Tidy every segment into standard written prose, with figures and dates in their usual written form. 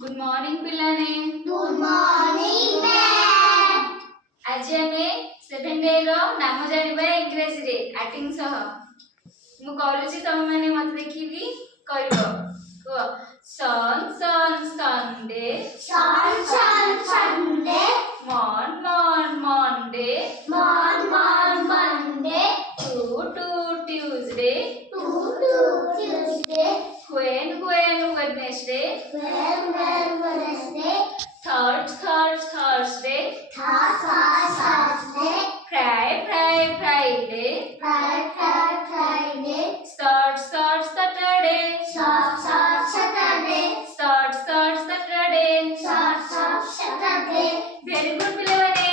Good morning पिलाने। Good morning ma'am. आज आमे 7 डे रो नाम जानिबा इंग्लिश रे एक्टिंग सह मु करूची तम माने मत देखिबी करिवो को sun sun Sunday sun sun Sunday mon mon Monday mon mon Monday tue tue Tuesday tue tue Tuesday when Wednesday when Wednesday third Thursday Thursday Friday Friday start Saturday start Saturday very good पिलेवाने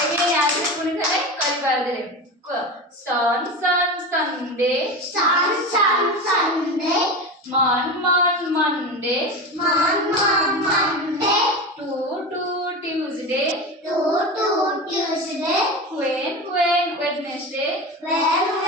अगे याद से पूरी थले करी बार दे sun Sunday sun Sunday mon Monday Monday two Tuesday two Tuesday when Wednesday when